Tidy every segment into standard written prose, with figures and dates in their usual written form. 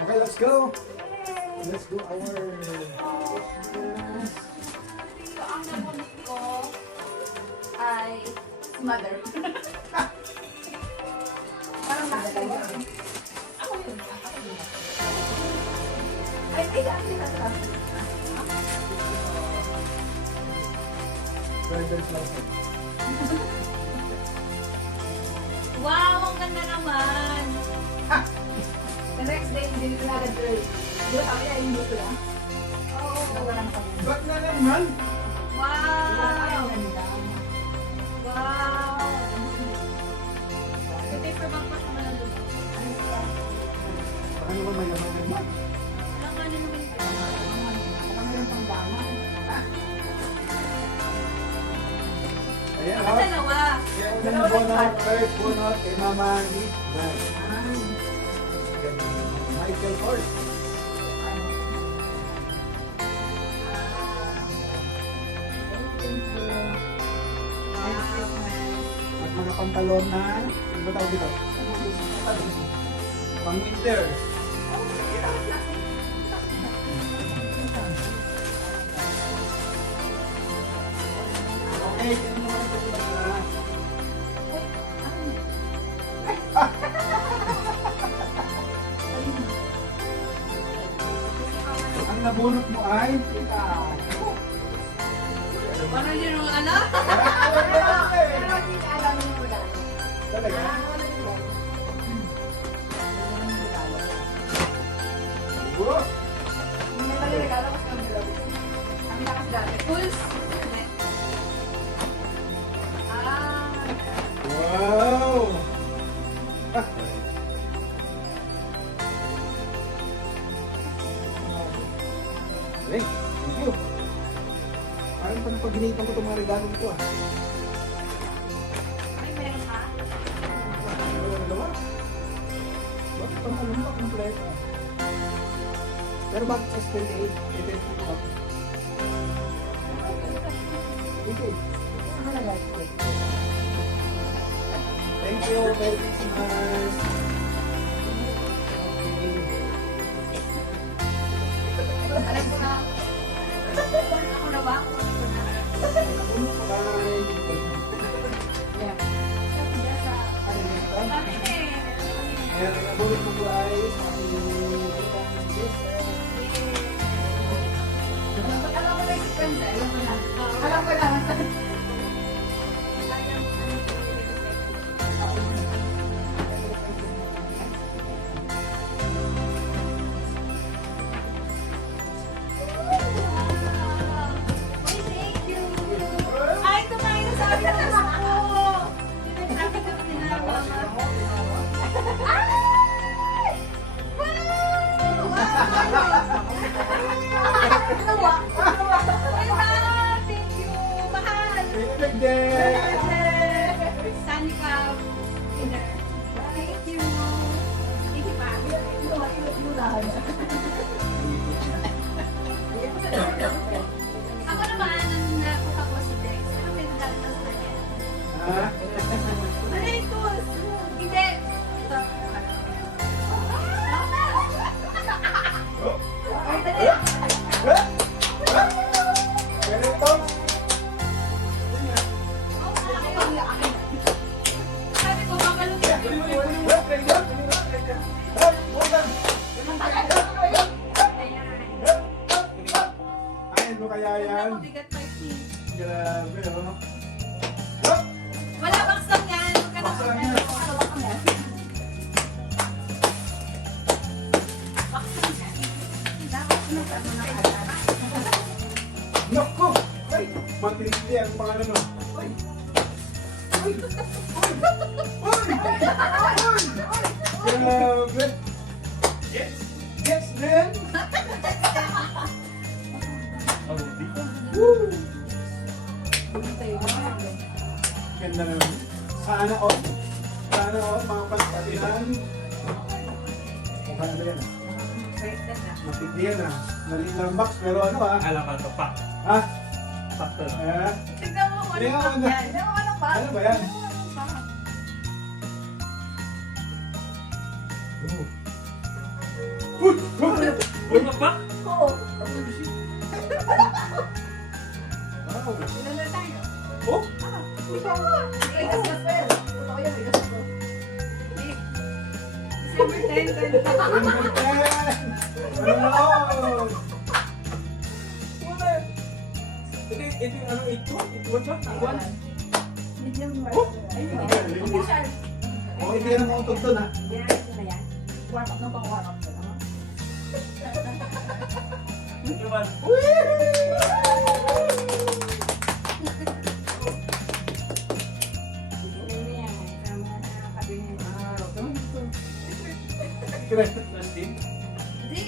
Okay, let's go. Let's do our... So, ang napunit ko ay si mother. Parang nakatayo. Ako yun. Ay, hindi ka akin natin. Brother's lesson. Wow, ang ganda naman. The next day, hindi ko na nag-drive. Di ba kami na yung gusto lang? Oo, wala na kami. Ba't na naman? Wow! Wow! Ito yung pabangpas naman ang doon. Baka naman may laman naman. Alam nga naman ito. Alam mo yung panggaman. Ayan, Ang oh. dalawa. Kaya ulan na bunot, first bunot kay Mama ni Nay. Michael Kors. At mga pantalon na, ano ba tawag dito? Pang winter. Okay, yun naman ito na. Ang nabunot mo ay Ano yun ang ano? Pero hindi ka alam yung regalo. talaga. Wow! Hindi na pala regalo kasi kami dalawa. Kami na kasi dati. Fools. Ah. Wow! Hey, thank you. Parang pa napag-initan ko itong mga regalo ko ah. Ay, meron ka? Dalawa? Bakit pang alam ba kompleto? Pero bakit sa spell 8? Ito ko ako. Okay. Ano nalagay ko? Thank you. Merry Christmas. Okay. Alam ko na. Ako na ba? Bye. Yeah. Kami eh. Ayan, ang nabulot ko po ay sa aking Alam mo na yung sequence eh. Alam mo na. Alam ko na. Ay, tumayo na sa akin na ako. Sinasabi ko na mama. Ay! Wow! Ay, mahal! Thank you! Mahal! Happy birthday! Sunny Cloud dinner. Thank you! Thank you, pa. Ako naman, nung nakuha ko si Dex, ano pinadala na sa kanya? Ha? Aray ko! Hindi! Ay, dali! Pero ito, Oh, sabi ko, mapalutin. Ayan mo kaya yan? Mabigat pa yung Grabe, oh. Wala baksang yan. Huwag ka na Baksang yan. baksang yan. Naku! Ay! Matrixie ang pangalan mo. Ay! Ay! Ay! Ay! Grabe! Yes! Yes, then! Woo! Ganda naman. Sana all. Sana all, mga pagkatihan. Mukha na yan. Matindi yan ah. Maliit lang box, pero ano ah. Alam ka ito, pak. Ha? Sakto lang. Eh? Tignan mo kung ano Tingnan mo pa na. yan. Ano ba yan? Oh. Uy! Uy, pa? Oo. Wow. Ilan na tayo? Oh! Ikaw nga. May gasgas pa yan. Puto ko yan, may gasgas pa. December 10, 20. Ano? Ito yung ano, 8-1 ba? 8-1? Medium Oh! rare. Ayun. Galing. Siya. Oh, hindi na mautog doon ha. Yan, ito na yan. Warm up na pang warm up na lang. Ito ba? Plastic? Hindi.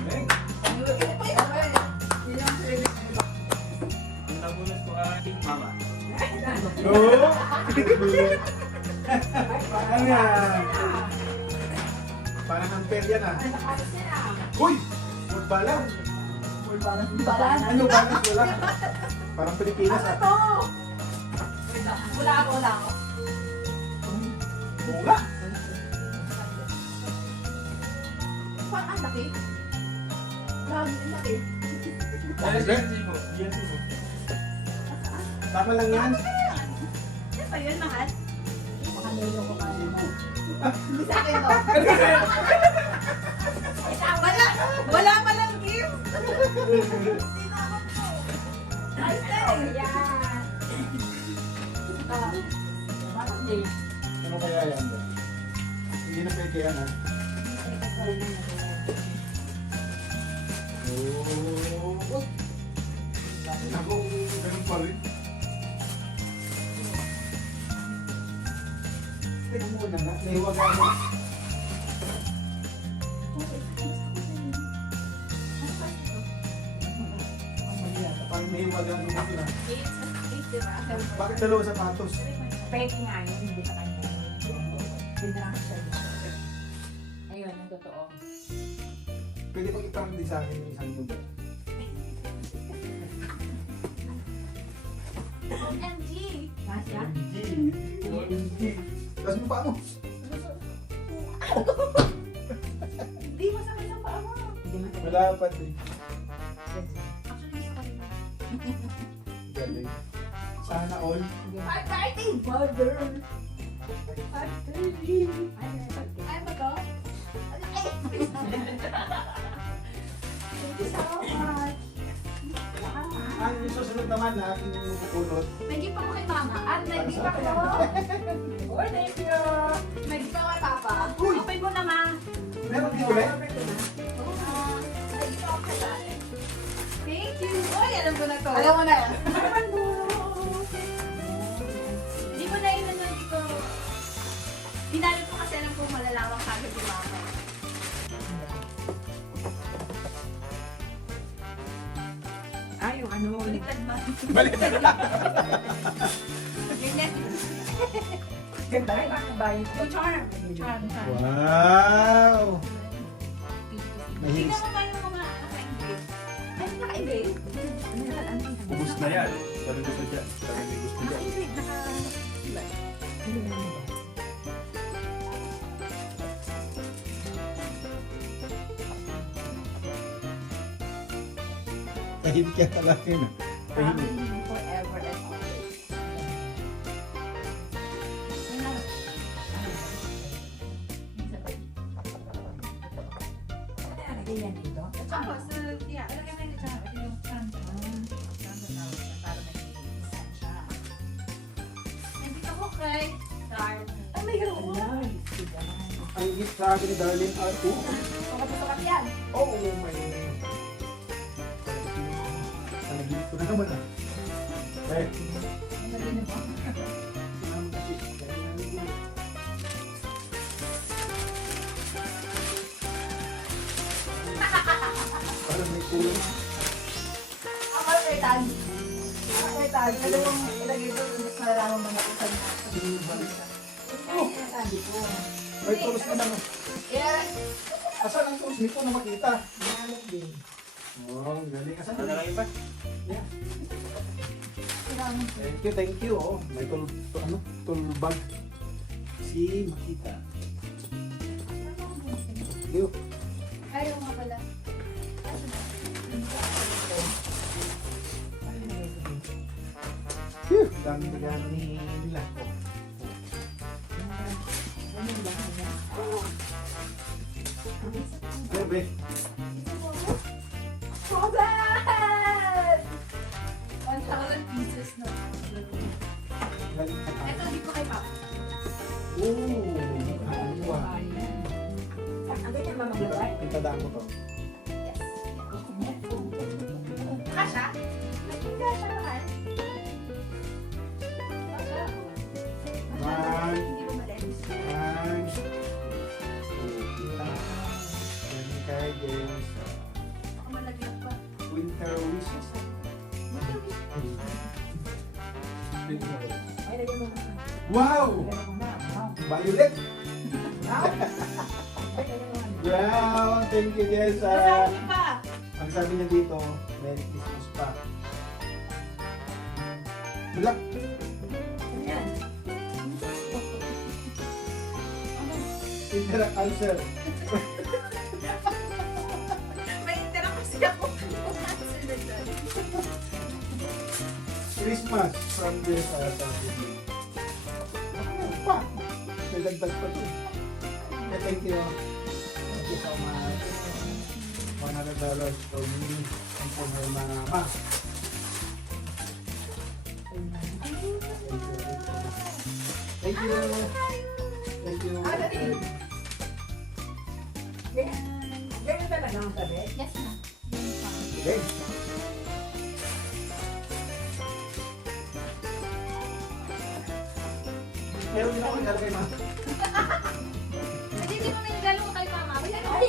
Galing. Ang nabunas ko ay mama. Oo. Ano yan? Parang unfair yan ah. Uy! Huwag balang. Ano balang wala? Parang Pilipinas ah. Wala ako. Bunga. Parang ang laki. Grabe, ang laki. DNC mo. DNC mo. Tama lang yan. Ano ba yun, mahal? Baka nilo ko kaya mo. Hindi sa akin to. Wala pa lang gift. Ayos na eh. Yan. Ano kaya yan? Hindi na pwede yan ah. Oh. Ako, ganun pa rin. Teka muna nga, nahiwaga mo. Parang nahiwaga mo na sila. Bakit dalawa sapatos? Fake nga yun, hindi sa kanya. Hindi na lang siya. Ayun, ang totoo. Pwede pag iparang din sa akin yung isang mundo. OMG. Kasya? Tapos mo pa mo. Hindi masakit ang paa mo. Hindi masakit. Wala pa din. Actually, sa kanila. Galing. Sana all. 5:30, brother. 5:30. Ay, ba to? Thank you so much. Ano yung susunod naman na ating pupulot? Nag-gift ako kay mama. At nag-gift ako. Oh, thank you. Nag-gift ako kay papa. Uy! Open mo naman. Meron dito ulit? Nag-gift ako kay tatay. Thank you. Oy, alam ko na to. Alam mo na yan. Hindi mo na yun ano dito. Dinalo ko kasi alam ko malalawang kagad yung mama. Ay, yung ano. Baliktad ba? Baliktad. Ganyan. Ganda rin ang bayan. Oh, charm. Charm. Wow! Tingnan mo ba yung mga naka-engage? Ay, naka-engage. Ubus na yan. Sabi gusto dyan. Sabi may gusto dyan. Naka-engage. Tahimik yan talaga yun. Tahimik. Forever and always. Yan dito. Ako, sa tiya. Alagay mo yung charm. Ito yung charm. Para mag-iisan siya. Nandito ako kay Charm. Oh my God! Ang gift sa akin ni Darlene R2. Pagkatutukat yan. Oh my. Sana gift ko na naman ah. Eh, Nagino mo? sinama kasi. Parang may kulong. Ako kay Tan. Ako kay Tan. Alam mo, ilagay ko yung nararamang mga isan na. Oh! Sabi ko. May tulos na naman. Yeah. Asan ang tulos nito na makita? Nangalit din. Oh, galing. Asan Ano na kayo ba? Yeah. Maraming Thank you. Oh. May tool bag. Si Makita. Thank you. Ayaw nga pala. Phew, dami ni nila. Bebe. Frozen! 1,000 pieces na. Galing sa Ito, hindi ko kay Papa. Oo. Aywa. Ang ganyan ba maglagay? Ang tandaan mo to. Kasha? Hindi siya mahal. Kasha. One. Hindi ko malis. One. Two. Kita. Galing kay James. Baka malagyan pa. Winter wishes. Ay, lagyan mo na. Wow! Lagyan mo na. Wow. Violet! Wow. Ay, lagyan mo na. Brown! Thank you, Jessa! Marami pa. Ang sabi niya dito, Merry Christmas pa. Good luck! Ano yan? Interact answer. May intera kasi ako. Christmas from this sabi. Pa! May dagdag pa ito. Thank you. Thank you so much. $100 from me and from my mama. Thank you. Thank you. Ah, dali. Ganyan. Ganyan talaga ang tabi. Yes, ma'am. Okay. Meron din ako naglalagay ma. Hindi, hindi mo may regalo ko kay Mama. Wala na. Ay!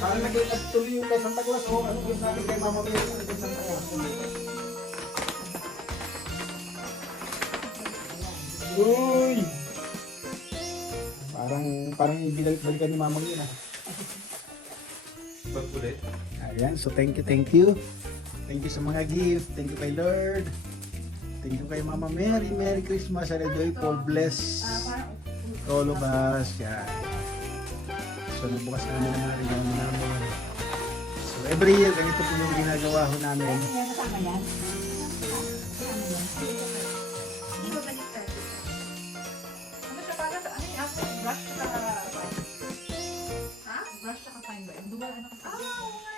Parang nagtuloy yung kay Santa Claus. O, ano yung sabi kay Mama Mary kay Santa Claus? Uy! Parang ibalik-balikan ni Mama yun ah. Ba't ulit? Ayan, so thank you, thank you. Thank you sa mga gift. Thank you kay Lord. Thank you kay Mama Mary. Merry Christmas and a joyful bless all of us. Yan. So nabukas namin ang mga regalo namin. So every year, ganito po yung ginagawa ho namin. Yan, kasama yan. Hindi ko baliktad. Ano siya para sa ano yung brush sa Ha? brush sa fine line. Dumaan ako sa Ah, oo nga